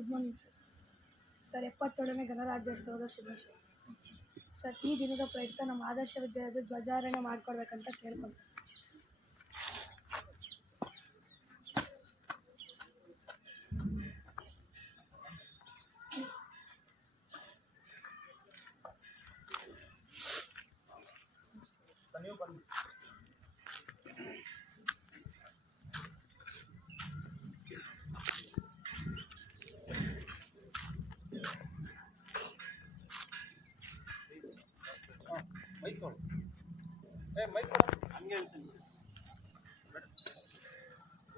Good morning sir. Sir 77ನೇ ಗಣರಾಜ್ಯೋತ್ಸವದ ಶುಭಾಶಯ sir. ಈ ದಿನದ ಪ್ರಯುಕ್ತ ನಮ್ಮ ಆದರ್ಶ ವಿದ್ಯಾಲಯದ ಧ್ವಜಾರೋಹಣೆ ಮಾಡಿಕೊಡ್ಬೇಕಂತ ಕೇಳ್ಕೊಳ್ತೀನಿ.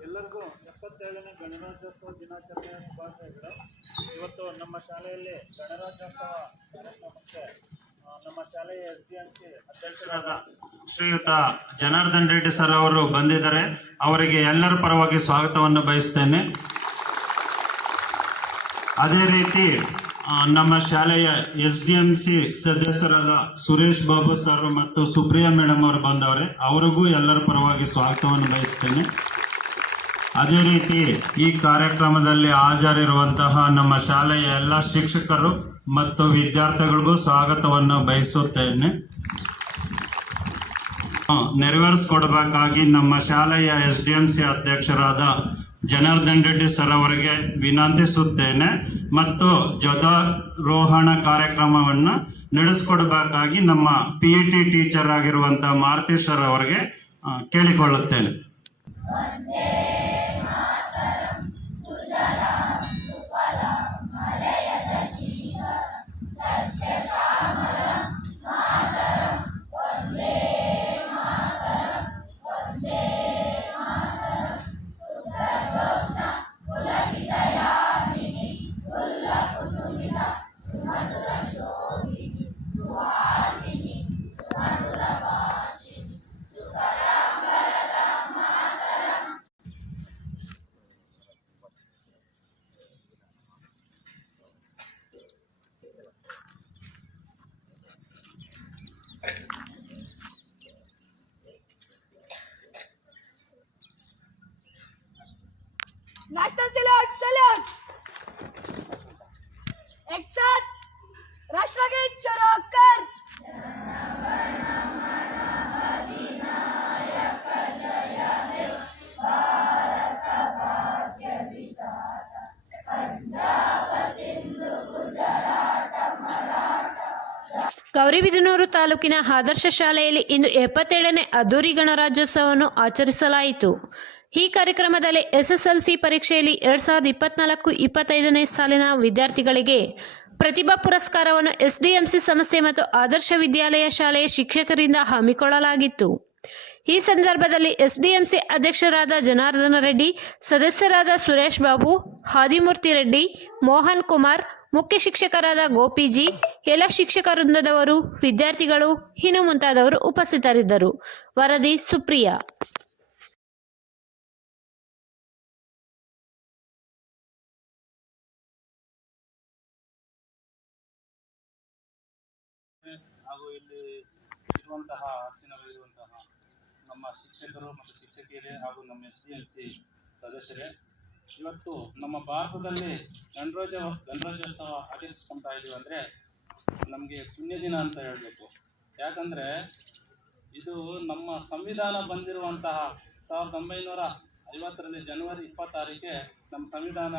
ಎಲ್ಲರಿಗೂ 77ನೇ ಗಣರಾಜ್ಯೋತ್ಸವ ದಿನಾಚರಣೆಯ ಶುಭಾಶಯಗಳು. ಇವತ್ತು ನಮ್ಮ ಶಾಲೆಯಲ್ಲಿ ಗಣರಾಜ್ಯೋತ್ಸವ ಕಾರ್ಯಕ್ರಮಕ್ಕೆ ನಮ್ಮ ಶಾಲೆಯ SDMC ಅಧ್ಯಕ್ಷರಾದ ಶ್ರೀಯುತ ಜನಾರ್ದನ್ ರೆಡ್ಡಿ ಸರ್ ಅವರು ಬಂದಿದ್ದಾರೆ. ಅವರಿಗೆ ಎಲ್ಲರ ಪರವಾಗಿ ಸ್ವಾಗತವನ್ನು ಬಯಸ್ತೇನೆ. ಅದೇ ರೀತಿ ನಮ್ಮ ಶಾಲೆಯ SDMC ಸದಸ್ಯರಾದ ಸುರೇಶ್ ಬಾಬು ಸರ್ ಮತ್ತು ಸುಪ್ರಿಯಾ ಮೇಡಮ್ ಅವರು ಬಂದವರೆ. ಅವರಿಗೂ ಎಲ್ಲರ ಪರವಾಗಿ ಸ್ವಾಗತವನ್ನು ಬಯಸ್ತೇನೆ. ಅದೇ ರೀತಿ ಈ ಕಾರ್ಯಕ್ರಮದಲ್ಲಿ ಹಾಜರಿರುವಂತಹ ನಮ್ಮ ಶಾಲೆಯ ಎಲ್ಲ ಶಿಕ್ಷಕರು ಮತ್ತು ವಿದ್ಯಾರ್ಥಿಗಳಿಗೂ ಸ್ವಾಗತವನ್ನು ಬಯಸುತ್ತೇನೆ. ನೆರವೇರಿಸಿಕೊಡಬೇಕಾಗಿ ನಮ್ಮ ಶಾಲೆಯ SDMC ಅಧ್ಯಕ್ಷರಾದ ಜನಾರ್ದನ್ ರೆಡ್ಡಿ ಸರ್ ಅವರಿಗೆ ವಿನಂತಿಸುತ್ತೇನೆ ಮತ್ತು ಧ್ವಜಾರೋಹಣ ಕಾರ್ಯಕ್ರಮವನ್ನು ನಡೆಸಿಕೊಡಬೇಕಾಗಿ ನಮ್ಮ PET ಟೀಚರ್ ಆಗಿರುವಂತಹ ಮಾರುತಿ ಸರ್ ಅವರಿಗೆ ಕೇಳಿಕೊಳ್ಳುತ್ತೇನೆ. नेशनल सैल्यूट सैल्यूट एक साथ राष्ट्रगीत शुरू कर. ಗೌರಿಬಿದನೂರು ತಾಲೂಕಿನ ಆದರ್ಶ ಶಾಲೆಯಲ್ಲಿ ಇಂದು 77ನೇ ಅದ್ದೂರಿ ಗಣರಾಜ್ಯೋತ್ಸವವನ್ನು ಆಚರಿಸಲಾಯಿತು. ಈ ಕಾರ್ಯಕ್ರಮದಲ್ಲಿ SSLC ಪರೀಕ್ಷೆಯಲ್ಲಿ 2024-25ನೇ ಸಾಲಿನ ವಿದ್ಯಾರ್ಥಿಗಳಿಗೆ ಪ್ರತಿಭಾ ಪುರಸ್ಕಾರವನ್ನು SDMC ಸಂಸ್ಥೆ ಮತ್ತು ಆದರ್ಶ ವಿದ್ಯಾಲಯ ಶಾಲೆಯ ಶಿಕ್ಷಕರಿಂದ ಹಮ್ಮಿಕೊಳ್ಳಲಾಗಿತ್ತು. ಈ ಸಂದರ್ಭದಲ್ಲಿ SDMC ಅಧ್ಯಕ್ಷರಾದ ಜನಾರ್ದನ ರೆಡ್ಡಿ, ಸದಸ್ಯರಾದ ಸುರೇಶ್ ಬಾಬು, ಆದಿಮೂರ್ತಿ ರೆಡ್ಡಿ, ಮೋಹನ್ ಕುಮಾರ್, ಮುಖ್ಯ ಶಿಕ್ಷಕರಾದ ಗೋಪಿಜಿ, ಎಲ್ಲ ಶಿಕ್ಷಕ ವೃಂದದವರು, ವಿದ್ಯಾರ್ಥಿಗಳು ಇನ್ನು ಮುಂತಾದವರು ಉಪಸ್ಥಿತರಿದ್ದರು. ವರದಿ ಸುಪ್ರಿಯಾ. ಹಾಗೂ ಇಲ್ಲಿ ಇರುವಂತಹ ಆಸೀನಗಳಿರುವಂತಹ ನಮ್ಮ ಶಿಕ್ಷಕರು ಮತ್ತು ಶಿಕ್ಷಕಿಯರೇ ಹಾಗೂ ನಮ್ಮ SDMC ಸದಸ್ಯರೇ, ಇವತ್ತು ನಮ್ಮ ಭಾರತದಲ್ಲಿ ಗಣರಾಜ್ಯೋತ್ಸವ ಆಚರಿಸ್ಕೊಳ್ತಾ ಇದ್ದೀವಿ ಅಂದರೆ ನಮಗೆ ಪುಣ್ಯ ದಿನ ಅಂತ ಹೇಳಬೇಕು. ಯಾಕಂದರೆ ಇದು ನಮ್ಮ ಸಂವಿಧಾನ ಬಂದಿರುವಂತಹ 1950ರಲ್ಲಿ ಜನವರಿ 26ಕ್ಕೆ ನಮ್ಮ ಸಂವಿಧಾನ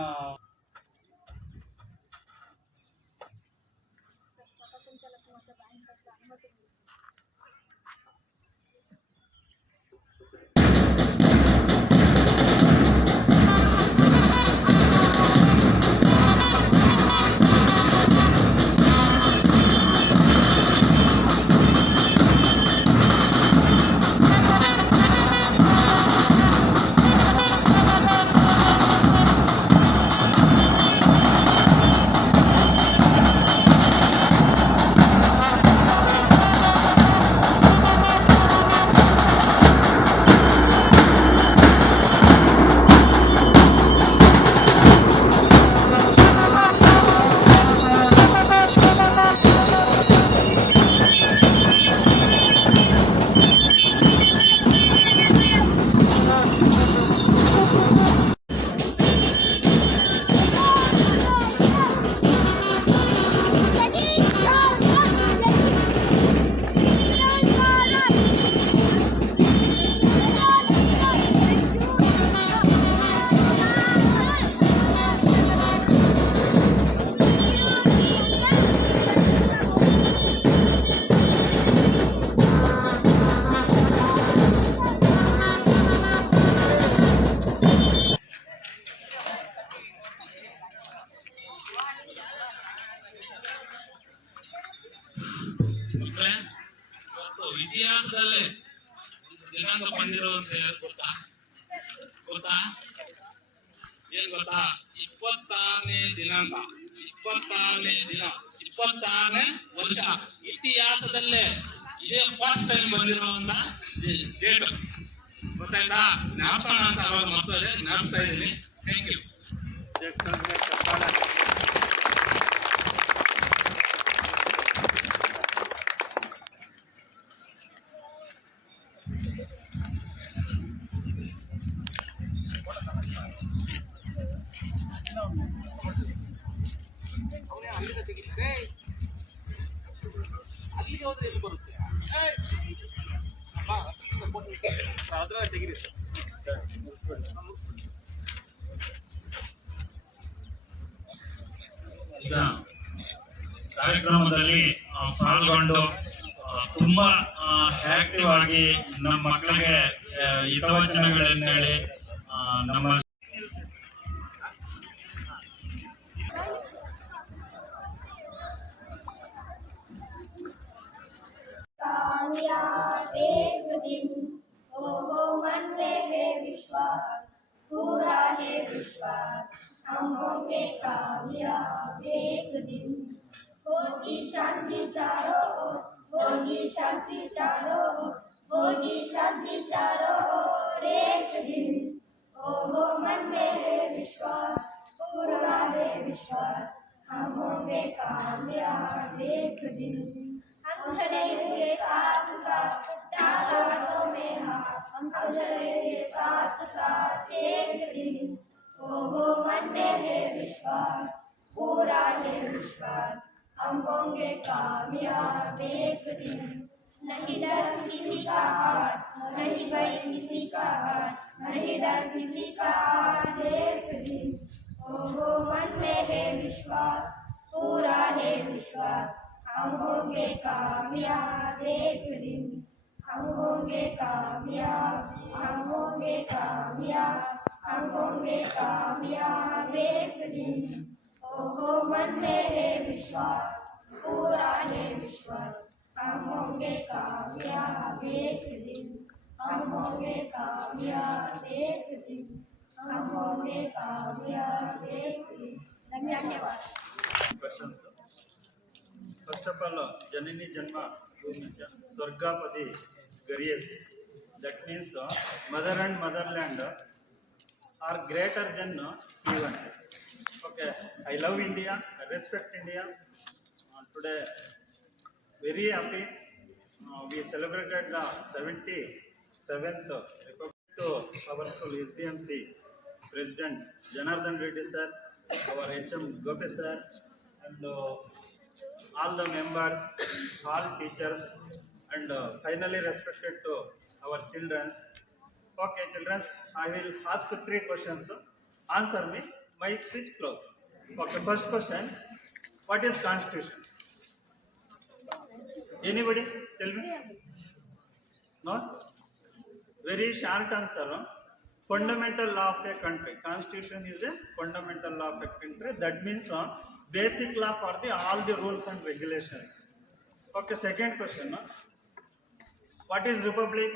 ಇತಿಹಾಸದಲ್ಲೇ ದಿನಾಂಕ ಬಂದಿರುವಂತ ಗೊತ್ತಾ ಗೊತ್ತಾ ಏನ್ ಗೊತ್ತಾ? 26ನೇ ದಿನಾಂಕ, 26ನೇ ದಿನ, 26ನೇ ವರ್ಷ ಇತಿಹಾಸದಲ್ಲೇ ಇದೇ ಫಸ್ಟ್ ಟೈಮ್ ಬಂದಿರುವಂತ ಡೇಟ್. ಗೊತ್ತಾಯ್ತಾ? ಜ್ಞಾಪನ ಅಂತ ಅವಾಗ ಮಕ್ಕಳೇ ಜ್ಞಾಪಿಸ್ತಾ ಇದ್ದೀನಿ. Thank you. ಅಲ್ಲಿಗೆ ಹೋದ್ರೆ ಎಲ್ಲಿ ಬರುತ್ತೆ? ಅದ್ರ ತೆಗಿರಿ. ಈಗ ಕಾರ್ಯಕ್ರಮದಲ್ಲಿ ಪಾಲ್ಗೊಂಡು ತುಂಬಾ ಆಕ್ಟಿವ್ ಆಗಿ ನಮ್ಮ ಮಕ್ಕಳಿಗೆ ಹಿತವಚನಗಳನ್ನು ಹೇಳಿ ನಮ್ಮ कामयाब एक दिन हो मन में है विश्वास, पूरा है विश्वास, हम होंगे कामयाब एक दिन। होगी शांति चारों ओर, होगी शांति चारों ओर, होगी शांति चारों ओर एक दिन। हो मन में है विश्वास, पूरा है विश्वास, हम होंगे कामयाब एक दिन। हम चलेंगे साथ साथ, हाथों में हाथ, हम चलेंगे साथ साथ एक दिन। हो मन में है विश्वास, पूरा है विश्वास, हम होंगे कामयाब एक दिन। नहीं डर किसी का हाथ, नहीं भय किसी का हाथ, नहीं डर किसी का हाथ एक दिन। हो मन में है विश्वास, पूरा है विश्वास, हम होंगे कामयाब एक दिन। हम होंगे कामयाब, हम होंगे कामयाब, हम होंगे कामयाब एक दिन। हो मन में है विश्वास, पूरा है विश्वास, हम होंगे कामयाब एक दिन। हम होंगे कामयाब एक दिन, हम होंगे कामयाब एक दिन। धन्यवाद। questions. First of all, Janini Janma Bhumija Swargapati Gariyasi. That means mother and motherland are greater than even. Okay, I love India, I respect India. Today, very happy. We celebrated the 77th Republic to our school SDMC President Janardhan Reddy sir, our HM Gopi sir, and all the members, all teachers, and finally respected to our children. Okay, children, I will ask 3 questions. Answer me. My speech close. Okay, first question. What is Constitution? Anybody? Tell me. No? Very short answer. Fundamental law of a country. Constitution is a fundamental law of a country. That means basic law for all the rules and regulations. Okay, second question. What is republic?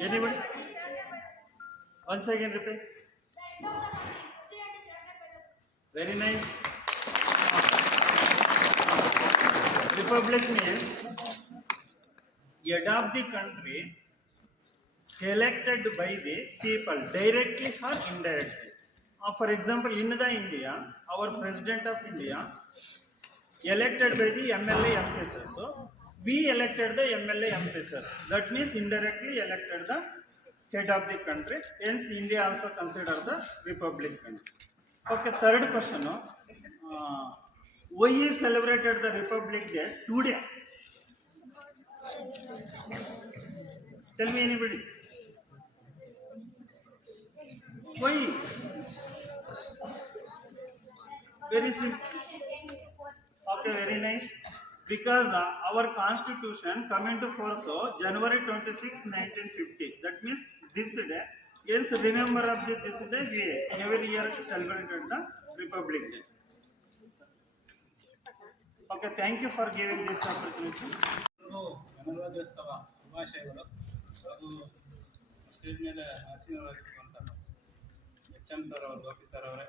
Anybody? Once again repeat. Very nice. Republic means head of the country elected by the people directly or indirectly. For example, in the India, our President of India elected by the MLA MPs. So we elected the MLA MPs. That means indirectly elected the head of the country. Hence, India also considered the republic country. Okay, third question. Why is celebrated the Republic Day today? Tell me anybody. Why? Very simple. Okay, very nice. Because our constitution come into force January 26, 1950. That means this day. Yes, remember of this day we every year celebrated the Republic Day. Okay, thank you for giving this opportunity. ಎಲ್ಲರಿಗೂ ಗಣರಾಜ್ಯೋತ್ಸವ ಶುಭಾಶಯಗಳು. ಹಾಗೂ stage ಮೇಲೆ ಆಸೀನರಾಗಿರುವಂಥ HM sir ಅವರು, Gopi sir ಅವರೇ,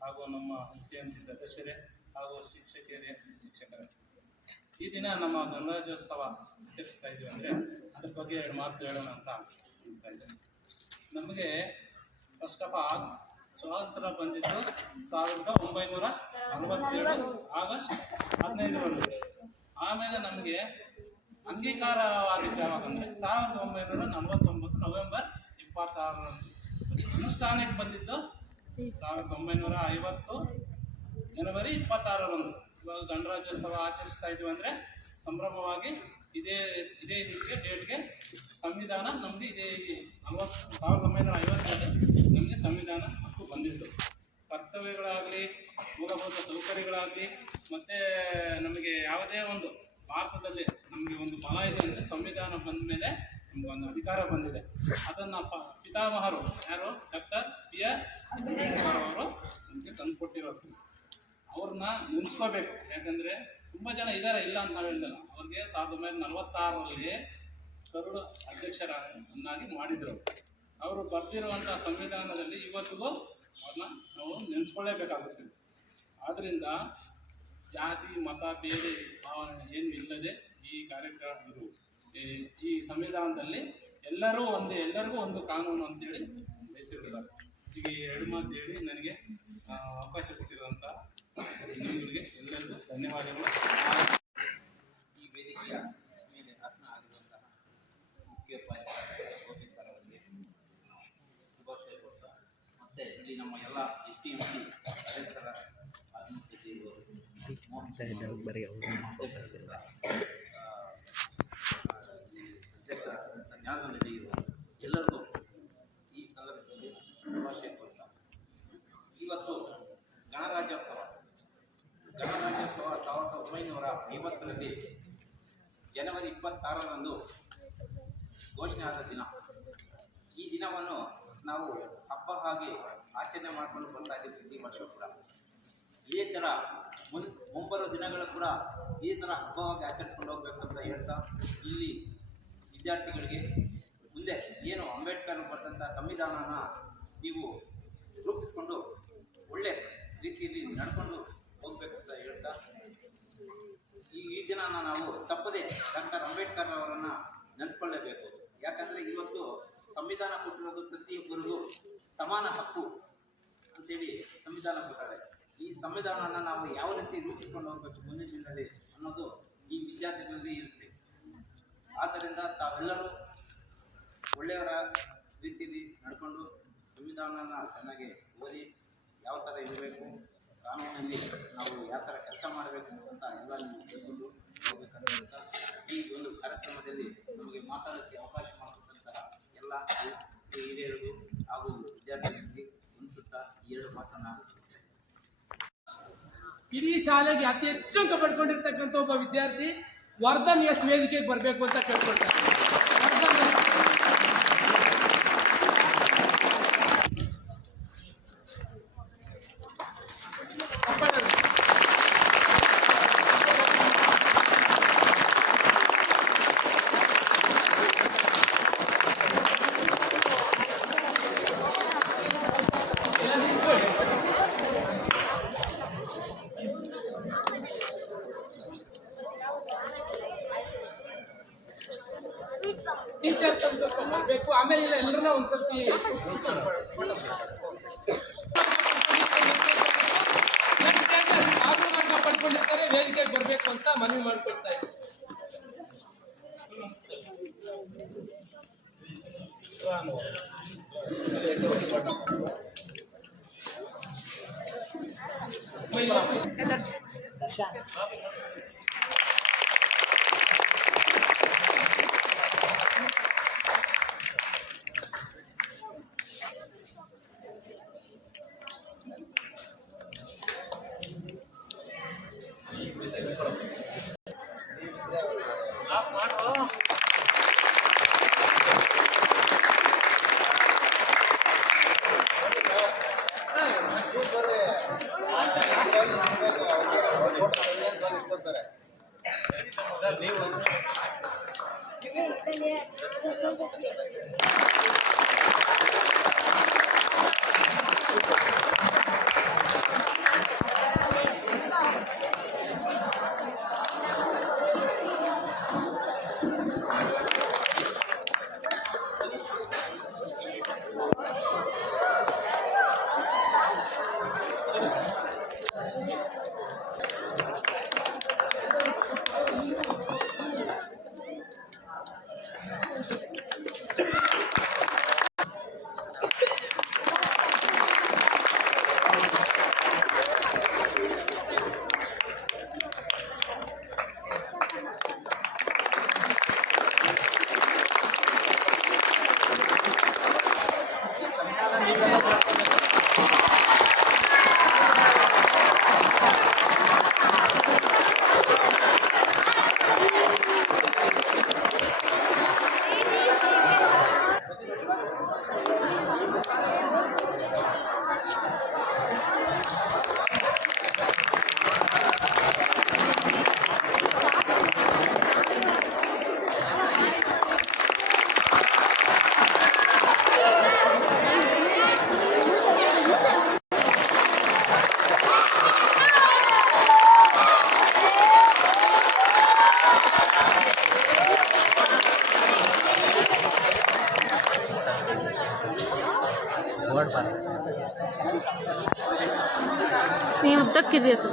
ಹಾಗೂ ನಮ್ಮ SDMC ಸದಸ್ಯರೇ ಹಾಗೂ ಶಿಕ್ಷಕರೇ, ಈ ದಿನ ನಮ್ಮ ಗಣರಾಜ್ಯೋತ್ಸವ ಆಚರಿಸ್ತಾ ಇದ್ದೀವಿ ಅಂದರೆ ಅದ್ರ ಬಗ್ಗೆ 2 ಮಾತು ಹೇಳೋಣ ಅಂತ ಅನಿಸ್ತಾ ಇದೆ. ನಮಗೆ ಫಸ್ಟ್ ಆಫ್ ಆಲ್ ಸ್ವಾತಂತ್ರ್ಯ ಬಂದಿದ್ದು 1947 ಆಗಸ್ಟ್ 15ರಂದು. ಆಮೇಲೆ ನಮಗೆ ಅಂಗೀಕಾರವಾಗಿದ್ದು ಯಾವಾಗಂದರೆ 1949 ನವೆಂಬರ್ 26ರಂದು. ಅನುಷ್ಠಾನಕ್ಕೆ ಬಂದಿದ್ದು 1950 ಜನವರಿ 26ರಂದು. ಇವಾಗ ಗಣರಾಜ್ಯೋತ್ಸವ ಆಚರಿಸ್ತಾ ಇದ್ದೀವಿ ಅಂದರೆ ಸಂಭ್ರಮವಾಗಿ ಇದೇ ರೀತಿಯ ಡೇಟ್ಗೆ ಸಂವಿಧಾನ ನಮಗೆ 1950ರಲ್ಲಿ ನಮಗೆ ಸಂವಿಧಾನ ಹಕ್ಕು ಬಂದಿತ್ತು. ಕರ್ತವ್ಯಗಳಾಗಲಿ, ಮೂಲಭೂತ ಸೌಕರ್ಯಗಳಾಗಲಿ, ಮತ್ತು ನಮಗೆ ಯಾವುದೇ ಒಂದು ಭಾರತದಲ್ಲಿ ನಮಗೆ ಒಂದು ಬಲ ಇದೆ ಅಂದರೆ ಸಂವಿಧಾನ ಬಂದ ಮೇಲೆ ನಮ್ಗೆ ಒಂದು ಅಧಿಕಾರ ಬಂದಿದೆ. ಅದನ್ನು ಪಿತಾಮಹರು ಯಾರು ಡಾಕ್ಟರ್ B.R. ಅಂಬೇಡ್ಕರ್ ಅವರು ನಮಗೆ ತಂದುಕೊಟ್ಟಿರೋದು. ಅವ್ರನ್ನ ನೆನೆಸ್ಕೋಬೇಕು. ಯಾಕಂದರೆ ತುಂಬ ಜನ ಇದ್ದಾರೆ, ಇಲ್ಲ ಅಂತ ನಾವು ಹೇಳಿಲ್ಲ. ಅವ್ರಿಗೆ 1946ರಲ್ಲಿ ಕರಡು ಅಧ್ಯಕ್ಷರನ್ನಾಗಿ ಮಾಡಿದರು. ಅವರು ಬರೆದಿರುವಂಥ ಸಂವಿಧಾನದಲ್ಲಿ ಇವತ್ತಿಗೂ ಅವ್ರನ್ನ ನಾವು ನೆನೆಸ್ಕೊಳ್ಳೇಬೇಕಾಗುತ್ತೆ. ಆದ್ದರಿಂದ ಜಾತಿ ಮತ ಬೇರೆ ಭಾವನೆ ಏನು ಇಲ್ಲದೆ ಈ ಕಾರ್ಯಕ್ರಮ ಈ ಸಂವಿಧಾನದಲ್ಲಿ ಎಲ್ಲರಿಗೂ ಒಂದು ಕಾನೂನು ಅಂತೇಳಿ ಬಯಸಿರ್ತಾರೆ. ಈಗ 2 ಮಾತು ಹೇಳಿ ನನಗೆ ಅವಕಾಶ ಕೊಟ್ಟಿರುವಂಥ ನಿಮಗೆ ಎಲ್ಲರಿಗೂ ಧನ್ಯವಾದಗಳು. ಈ ವೇದಿಕೆಯ ಮೇಲೆ ಆಸನ ಆಗಿರುವಂತಹ ಮುಖ್ಯೋಪಾಧ್ಯಾಯ ಗೋಪಿ ಸರ್ ಅವರಿಗೆ ಶುಭಾಶಯ ಕೊಡ್ತಾ, ಮತ್ತು ಇಲ್ಲಿ ನಮ್ಮ ಎಲ್ಲ SDMC ಸದಸ್ಯರ ಜ್ಞಾನದಲ್ಲಿ ಎಲ್ಲರಿಗೂ ಈ ಸಂದರ್ಭದಲ್ಲಿ ಶುಭಾಶಯ ಕೊಡ್ತಾ, ಇವತ್ತು ಗಣರಾಜ್ಯೋತ್ಸವ 1950ರಲ್ಲಿ ಜನವರಿ 26ರಂದು ಘೋಷಣೆ ಆದ ದಿನ. ಈ ದಿನವನ್ನು ನಾವು ಹಬ್ಬ ಹಾಗೆ ಆಚರಣೆ ಮಾಡಿಕೊಂಡು ಬರ್ತಾ ಇದ್ದೀವಿ ಪ್ರತಿ ವರ್ಷ ಕೂಡ. ಇದೇ ಥರ ಮುಂಬರೋ ದಿನಗಳು ಕೂಡ ಇದೇ ಥರ ಹಬ್ಬವಾಗಿ ಆಚರಿಸ್ಕೊಂಡು ಹೋಗ್ಬೇಕು ಅಂತ ಹೇಳ್ತಾ, ಇಲ್ಲಿ ವಿದ್ಯಾರ್ಥಿಗಳಿಗೆ ಮುಂದೆ ಏನು ಅಂಬೇಡ್ಕರ್ ಬರೆದಂಥ ಸಂವಿಧಾನನ ನೀವು ರೂಪಿಸ್ಕೊಂಡು ಒಳ್ಳೆ ರೀತಿಯಲ್ಲಿ ನಡ್ಕೊಂಡು ಹೋಗ್ಬೇಕಂತ ಹೇಳ್ತಾ, ಈ ದಿನನ ನಾವು ತಪ್ಪದೆ ಡಾಕ್ಟರ್ ಅಂಬೇಡ್ಕರ್ ಅವರನ್ನು ನೆನೆಸ್ಕೊಳ್ಳೇಬೇಕು. ಯಾಕಂದರೆ ಇವತ್ತು ಸಂವಿಧಾನ ಕೊಟ್ಟಿರೋದು ಪ್ರತಿಯೊಬ್ಬರಿಗೂ ಸಮಾನ ಹಕ್ಕು ಅಂತೇಳಿ ಸಂವಿಧಾನ ಕೊಟ್ಟಾರೆ. ಈ ಸಂವಿಧಾನನ ನಾವು ಯಾವ ರೀತಿ ರೂಪಿಸ್ಕೊಂಡು ಹೋಗ್ಬೇಕು ಮುಂದಿನ ದಿನದಲ್ಲಿ ಅನ್ನೋದು ಈ ವಿದ್ಯಾರ್ಥಿಗಳಲ್ಲಿ ಇರುತ್ತೆ. ಆದ್ದರಿಂದ ತಾವೆಲ್ಲರೂ ಒಳ್ಳೆಯವರ ರೀತಿಯಲ್ಲಿ ನಡ್ಕೊಂಡು ಸಂವಿಧಾನನ ಚೆನ್ನಾಗಿ ಓದಿ ಯಾವ ಥರ ಇರಬೇಕು, ಕಾನೂನಲ್ಲಿ ನಾವು ಯಾವ ಥರ ಕೆಲಸ ಮಾಡಬೇಕು ಅಂತ ಎಲ್ಲ ನೀವು ತಿಳ್ಕೊಂಡು ಹೋಗ್ಬೇಕಂತ ಈ ಒಂದು ಕಾರ್ಯಕ್ರಮದಲ್ಲಿ ನಮಗೆ ಮಾತಾಡೋಕ್ಕೆ ಅವಕಾಶ ಮಾಡಿಕೊಟ್ಟಂತಹ ಎಲ್ಲ ಹಿರಿಯರಿಗೂ ಹಾಗೂ ವಿದ್ಯಾರ್ಥಿಗಳಿಗೆ ಅನಿಸುತ್ತಾ 2 ಮಾತನ್ನು ಇಡೀ ಶಾಲೆಗೆ ಅತಿ ಹೆಚ್ಚು ಅಂಕ ಪಡ್ಕೊಂಡಿರ್ತಕ್ಕಂಥ ಒಬ್ಬ ವಿದ್ಯಾರ್ಥಿ ವರ್ಧನ್ ಎಸ್ ವೇದಿಕೆಗೆ ಬರಬೇಕು ಅಂತ ಕೇಳ್ಕೊಳ್ತಾರೆ. ಟೀಚರ್ಸ್ ಒಂದು ಸ್ವಲ್ಪ ಮಾಡಬೇಕು. ಆಮೇಲೆ ಇಲ್ಲ ಎಲ್ಲರನ್ನ ಒಂದು ಸ್ವಲ್ಪ ಪಡ್ಕೊಂಡಿರ್ತಾರೆ, ವೇದಿಕೆಗೆ ಬರಬೇಕು ಅಂತ ಮನವಿ ಮಾಡ್ಕೊಳ್ತಾ ಇದ್ದಾರೆ. ನೀವು ನೀವು ಉದ್ದಕ್ಕಿರಿ ಅದು.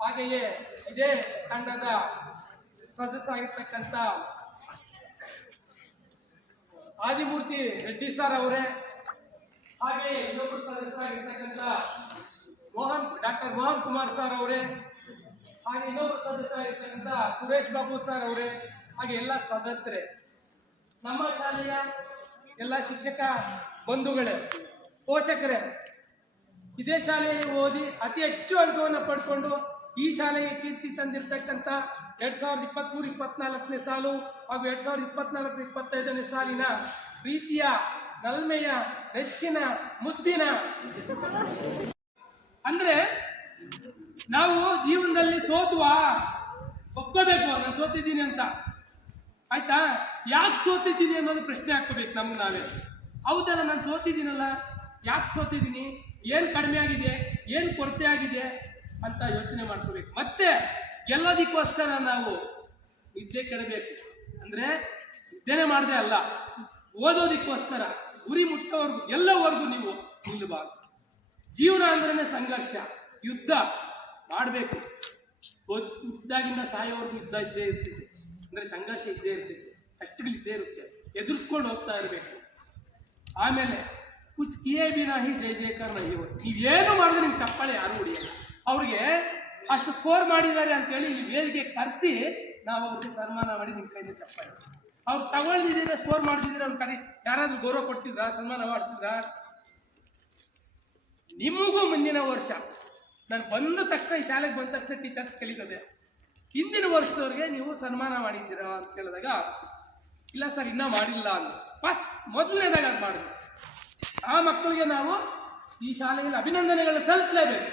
ಹಾಗೆಯೇ ಇದೇ ತಂಡದ ಸದಸ್ಯರಾಗಿರ್ತಕ್ಕಂಥ ಆದಿಮೂರ್ತಿ ರೆಡ್ಡಿ ಸರ್ ಅವರೇ, ಹಾಗೆಯೇ ಇನ್ನೊಬ್ಬರು ಸದಸ್ಯರಾಗಿರ್ತಕ್ಕಂಥ ಡಾಕ್ಟರ್ ಮೋಹನ್ ಕುಮಾರ್ ಸರ್ ಅವರೇ, ಹಾಗೆ ಇನ್ನೊಬ್ಬರು ಸದಸ್ಯರಾಗಿರ್ತಕ್ಕಂಥ ಸುರೇಶ್ ಬಾಬು ಸರ್ ಅವರೇ, ಹಾಗೆ ಎಲ್ಲ ಸದಸ್ಯರೇ, ನಮ್ಮ ಶಾಲೆಯ ಎಲ್ಲ ಶಿಕ್ಷಕ ಬಂಧುಗಳೇ, ಪೋಷಕರೇ, ಇದೇ ಶಾಲೆಯಲ್ಲಿ ಓದಿ ಅತಿ ಹೆಚ್ಚು ಅಂಕವನ್ನು ಪಡ್ಕೊಂಡು ಈ ಶಾಲೆಗೆ ಕೀರ್ತಿ ತಂದಿರತಕ್ಕಂಥ 2023-24ನೇ ಸಾಲು ಹಾಗೂ 2024-25ನೇ ಸಾಲಿನ ಪ್ರೀತಿಯ ನಲ್ಮೆಯ ನೆಚ್ಚಿನ ಮುದ್ದಿನ, ಅಂದ್ರೆ ನಾವು ಜೀವನದಲ್ಲಿ ಸೋತುವಾ ಒಪ್ಕೋಬೇಕು, ನಾನು ಸೋತಿದ್ದೀನಿ ಅಂತ, ಆಯ್ತಾ? ಯಾಕೆ ಸೋತಿದ್ದೀನಿ ಅನ್ನೋದು ಪ್ರಶ್ನೆ ಹಾಕೋಬೇಕು ನಮ್ಗೆ ನಾವೇ. ಹೌದಲ್ಲ, ನಾನು ಸೋತಿದ್ದೀನಲ್ಲ, ಯಾಕೆ ಸೋತಿದ್ದೀನಿ, ಏನು ಕಡಿಮೆ ಆಗಿದೆ, ಏನು ಕೊರತೆ ಆಗಿದೆ ಅಂತ ಯೋಚನೆ ಮಾಡ್ಕೋಬೇಕು. ಮತ್ತೆ ಗೆಲ್ಲೋದಕ್ಕೋಸ್ಕರ ನಾವು ನಿದ್ದೆ ಕೆಡಬೇಕು, ಅಂದರೆ ನಿದ್ದೆನೆ ಮಾಡದೆ ಅಲ್ಲ, ಓದೋದಕ್ಕೋಸ್ಕರ ಗುರಿ ಮುಟ್ಟೋವರೆಗೂ ಎಲ್ಲವರೆಗೂ ನೀವು ನಿಲ್ಲಬಾರ್ದು. ಜೀವನ ಅಂದ್ರೇ ಸಂಘರ್ಷ, ಯುದ್ಧ ಮಾಡಬೇಕು. ಹುದ್ದಾಗಿಂದ ಸಾಯೋವರೆಗೂ ಯುದ್ಧ ಇದ್ದೇ ಇರ್ತೈತೆ, ಅಂದರೆ ಸಂಘರ್ಷ ಇದ್ದೇ ಇರ್ತೈತೆ, ಕಷ್ಟಗಳಿದ್ದೇ ಇರುತ್ತೆ, ಎದುರಿಸ್ಕೊಂಡು ಹೋಗ್ತಾ ಇರಬೇಕು. ಆಮೇಲೆ ಕುಚ್ ಕಿಯೇ ಬಿನಾ ಹಿ ಜೈ ಜೈಕಾರ ನಹಿ ಹೋತಿ, ನೀವೇನು ಮಾಡಿದ್ರೆ ನಿಮ್ಮ ಚಪ್ಪಾಳೆ ಯಾರು ಹೊಡಿಯಲ್ಲ. ಅವ್ರಿಗೆ ಅಷ್ಟು ಸ್ಕೋರ್ ಮಾಡಿದ್ದಾರೆ ಅಂತೇಳಿ ಈ ವೇದಿಕೆ ಕರೆಸಿ ನಾವು ಅವ್ರಿಗೆ ಸನ್ಮಾನ ಮಾಡಿ ನಿಮ್ಮ ಕೈಯಿಂದ ಚಪ್ಪಾಳೆ, ಅವ್ರು ತಗೊಳ್ದಿದ್ದೀರ ಸ್ಕೋರ್ ಮಾಡ್ತಿದ್ದೀರ ಅವ್ರ ಕಡೆ ಯಾರಾದ್ರೂ ಗೌರವ ಕೊಡ್ತಿದ್ರಾ, ಸನ್ಮಾನ ಮಾಡ್ತಿದ್ರಾ? ನಿಮಗೂ ಮುಂದಿನ ವರ್ಷ ನಾನು ಬಂದ ತಕ್ಷಣ ಈ ಶಾಲೆಗೆ ಬಂದ ತಕ್ಷಣ ಟೀಚರ್ಸ್ ಕಲಿತದೆ, ಹಿಂದಿನ ವರ್ಷದವ್ರಿಗೆ ನೀವು ಸನ್ಮಾನ ಮಾಡಿದ್ದೀರಾ ಅಂತ ಕೇಳಿದಾಗ ಇಲ್ಲ ಸರ್ ಇನ್ನೂ ಮಾಡಿಲ್ಲ ಅಂತ ಫಸ್ಟ್ ಮೊದಲನೇದಾಗ ಅದು ಮಾಡಿದ್ವಿ. ಆ ಮಕ್ಕಳಿಗೆ ನಾವು ಈ ಶಾಲೆಯಲ್ಲಿ ಅಭಿನಂದನೆಗಳನ್ನ ಸಲ್ಲಿಸಲೇಬೇಕು.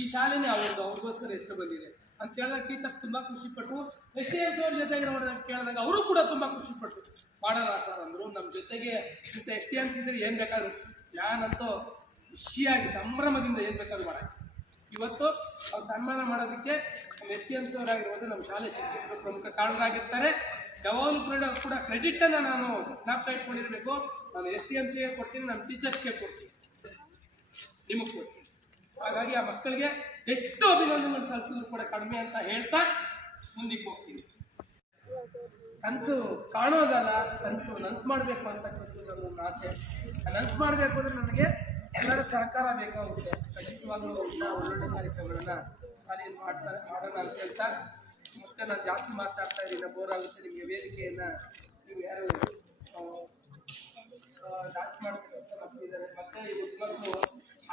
ಈ ಶಾಲೆನೇ ಅವ್ರಿಗೋಸ್ಕರ ಹೆಸರು ಬಂದಿದೆ ಅಂತ ಹೇಳಿದಾಗ ಟೀಚರ್ಸ್ ತುಂಬ ಖುಷಿಪಟ್ಟು, STMC ಅವ್ರ ಜೊತೆಗೆ ನೋಡಿದಾಗ ಕೇಳಿದಾಗ ಅವರು ಕೂಡ ತುಂಬ ಖುಷಿಪಟ್ಟು ಮಾಡೋಣ ಸರ್ ಅಂದರು. ನಮ್ಮ ಜೊತೆಗೆ ಇಂಥ STMC ಇದ್ರೆ ಏನು ಬೇಕಾದ್ರು ನಾನಂತೂ ಖುಷಿಯಾಗಿ ಸಂಭ್ರಮದಿಂದ ಏನು ಬೇಕಾದ್ರೂ ಮಾಡೋಣ. ಇವತ್ತು ಅವ್ರು ಸನ್ಮಾನ ಮಾಡೋದಕ್ಕೆ ನಮ್ಮ STMC ಅವರಾಗಿರ್ಬೋದು, ನಮ್ಮ ಶಾಲೆ ಶಿಕ್ಷಕರು ಪ್ರಮುಖ ಕಾರಣರಾಗಿರ್ತಾರೆ. ಯಾವಾಗಲೂ ಕೂಡ ಕ್ರೆಡಿಟನ್ನು ನಾನು ಜ್ಞಾಪಕ ಇಟ್ಕೊಂಡಿರಬೇಕು. ನಾನು STMCಗೆ ಕೊಡ್ತೀನಿ, ನಮ್ಮ ಟೀಚರ್ಸ್ಗೆ ಕೊಡ್ತೀನಿ, ನಿಮಗೆ ಕೊಡ್ತೀನಿ. ಹಾಗಾಗಿ ಆ ಮಕ್ಕಳಿಗೆ ಎಷ್ಟು ಅಭಿನಂದನೆ ಸಲ್ಲಿಸಿದ್ರು ಕೂಡ ಕಡಿಮೆ ಅಂತ ಹೇಳ್ತಾ ಮುಂದಕ್ಕೆ ಹೋಗ್ತೀನಿ. ಕನಸು ಕಾಣೋದಲ್ಲ, ಕನಸು ನನಸು ಮಾಡಬೇಕು ಅಂತಕ್ಕಂಥದ್ದು ನನ್ನ ಆಸೆ. ನನಸು ಮಾಡಬೇಕು ಅಂದರೆ ನನಗೆ ಎಲ್ಲರ ಸಹಕಾರ ಬೇಕಾಗುತ್ತೆ. ಖಂಡಿತವಾಗ್ಲೂ ಇನ್ನೂ ಒಳ್ಳೊಳ್ಳೆ ಕಾರ್ಯಕ್ರಮಗಳನ್ನು ಶಾಲೆಯಲ್ಲಿ ಮಾಡೋಣ ಅಂತ ಹೇಳ್ತಾ, ಮತ್ತೆ ನಾನು ಜಾಸ್ತಿ ಮಾತಾಡ್ತಾ ಇದ್ದೀನಿ, ಬೋರ್ ಆಗುತ್ತೆ ನಿಮಗೆ. ವೇದಿಕೆಯನ್ನು ನೀವು ಯಾರು ಡಾನ್ಸ್ ಮಾಡಬೇಕು ಅಂತ ಮಕ್ಕಳಿದ್ದಾರೆ. ಮತ್ತೆ ಇವತ್ತು ಮಕ್ಕಳು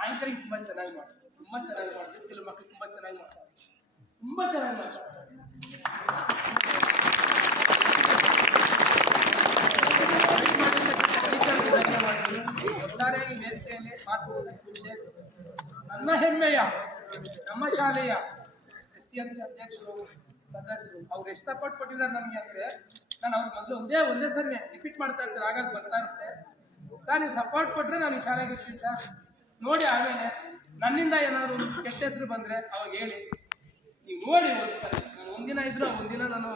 ಆ್ಯಂಕರಿಂಗ್ ತುಂಬ ಚೆನ್ನಾಗಿ ಮಾಡ್ತಾರೆ, ತುಂಬ ಚೆನ್ನಾಗಿ ಮಾಡ್ತಾರೆ. ಕೆಲವು ಮಕ್ಕಳು ತುಂಬ ಚೆನ್ನಾಗಿ ಮಾಡ್ತಾರೆ, ತುಂಬ ಚೆನ್ನಾಗಿ ಮಾಡ್ತಾರೆ. ಒಟ್ಟಾರೆಯಾಗಿ ವೇದಿಕೆಯಲ್ಲಿ ಮಾತು ಮುಂಚೆ ನನ್ನ ಹೆಮ್ಮೆಯ ನಮ್ಮ ಶಾಲೆಯ SDMC ಅಧ್ಯಕ್ಷರು, ಸದಸ್ಯರು ಅವ್ರು ಎಷ್ಟು ಸಪೋರ್ಟ್ ಕೊಟ್ಟಿದ್ದಾರೆ ನನಗೆ ಅಂದರೆ, ನಾನು ಅವ್ರ ಮೊದಲು ಒಂದೇ ಸರಿ ರಿಪೀಟ್ ಮಾಡ್ತಾ ಇರ್ತಾರೆ, ಹಾಗಾಗಿ ಬರ್ತಾ ಇರುತ್ತೆ. ಸರ್ ನೀವು ಸಪೋರ್ಟ್ ಕೊಟ್ಟರೆ ನಾನು ಈ ಶಾಲೆಗೆ ಇರ್ತೀನಿ ಸರ್, ನೋಡಿ ಆಮೇಲೆ ನನ್ನಿಂದ ಏನಾದರೂ ಒಂದು ಕೆಟ್ಟ ಹೆಸರು ಬಂದರೆ ಅವಾಗ ಹೇಳಿ, ನೀವು ನೋಡಿ ಹೋಗ್ತಾರೆ. ನಾನು ಒಂದಿನ ಇದ್ದರೂ ಒಂದಿನ ನಾನು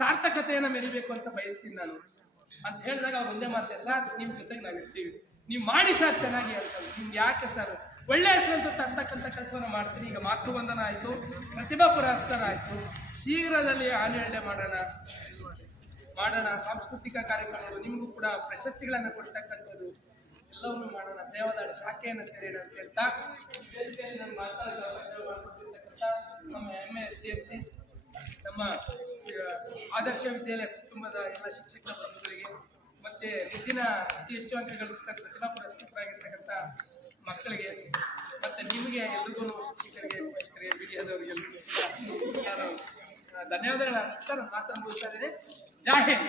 ಸಾರ್ಥಕತೆಯನ್ನು ಮೆರಿಬೇಕು ಅಂತ ಬಯಸ್ತೀನಿ ನಾನು ಅಂತ ಹೇಳಿದಾಗ ಅವ್ರು ಒಂದೇ ಮಾತೆ, ಸರ್ ನಿಮ್ಮ ಜೊತೆಗೆ ನಾವು ಇರ್ತೀವಿ, ನೀವು ಮಾಡಿ ಸರ್ ಚೆನ್ನಾಗಿ ಅಂತ. ನಿಮ್ಗೆ ಯಾಕೆ ಸರ್ ಒಳ್ಳೆಯ ಹೆಸರಂತೂ ತರ್ತಕ್ಕಂಥ ಕೆಲಸವನ್ನು ಮಾಡ್ತೀನಿ. ಈಗ ಮಾತೃವಂದನ ಆಯಿತು, ಪ್ರತಿಭಾ ಪುರಸ್ಕಾರ ಆಯಿತು, ಶೀಘ್ರದಲ್ಲಿ ಆನ್ಯುವಲ್ ಡೇ ಮಾಡೋಣ, ಸಾಂಸ್ಕೃತಿಕ ಕಾರ್ಯಕ್ರಮಗಳು, ನಿಮಗೂ ಕೂಡ ಪ್ರಶಸ್ತಿಗಳನ್ನು ಕೊಡ್ತಕ್ಕಂಥದ್ದು ಎಲ್ಲವನ್ನೂ ಮಾಡೋಣ, ಸೇವಾದಾಳ ಶಾಖೆಯನ್ನು ತೆರೆಯೋಣ ಅಂತ ಹೇಳ್ತಾ ಈ ವೇದಿಕೆಯಲ್ಲಿ ನಾನು ಮಾತಾಡಲು ಅವಕಾಶ ಮಾಡಿಕೊಟ್ಟಿರ್ತಕ್ಕಂಥ ನಮ್ಮ SDMC ನಮ್ಮ ಆದರ್ಶ ವಿದ್ಯಾಲಯ ಕುಟುಂಬದ ಎಲ್ಲ ಶಿಕ್ಷಕ ಬಂಧುಗಳಿಗೆ, ಮತ್ತು ಮುಂದಿನ ಅತಿ ಹೆಚ್ಚು ಅಂಕ ಗಳಿಸ್ತಕ್ಕ ಪ್ರತಿಭಾ ಪುರಸ್ಕೃತರಾಗಿರ್ತಕ್ಕಂಥ ಮಕ್ಕಳಿಗೆ, ಮತ್ತು ನಿಮಗೆ ಎಲ್ರಿಗೂ ಶಿಕ್ಷಕರಿಗೆ, ಪೋಷಕರಿಗೆ, ಮೀಡಿಯಾದವರಿಗೆ ಎಲ್ಲರಿಗೂ ನಾನು ಧನ್ಯವಾದಗಳ ಅರ್ಪಿಸ್ತಾ ನನ್ನ ಮಾತನ್ನು ಮುಗಿಸ್ತಾ ಇದ್ದೇನೆ. ಜೈ ಹಿಂದ್.